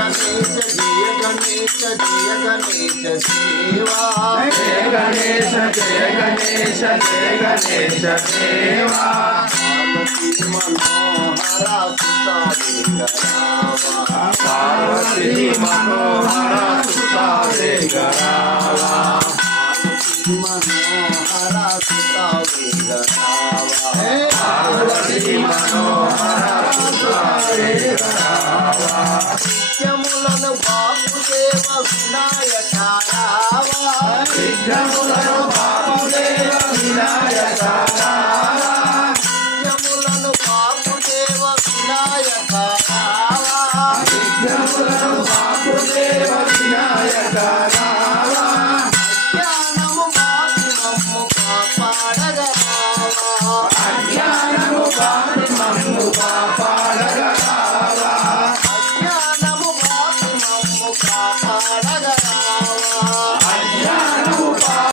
गणेश जय गणेश जय गणेश देवा जय गणेश जय गणेश जय गणेश देवा पार्वती मनोहरा सुता वेंकटावा पार्वती मनोहरा सुता वेंकटावा मनोहरा सुता वेंकटावा पार्वती मनोहरा सुता वेंकटावा నిత్యములను బాపుదేవ వినాయక రావా విఘ్నములను బాపుదేవ వినాయక రావా నిత్యములను బాపుదేవ వినాయక రావా విఘ్నములను బాపుదేవ వినాయక రావా జ్ఞానము బాపు మమ్ము కాపాడగరావా అజ్ఞానము బాపు మమ్ము కాపాడగరావా అజ్ఞానము బాపు మమ్ము కాపాడగరావా అజ్ఞానము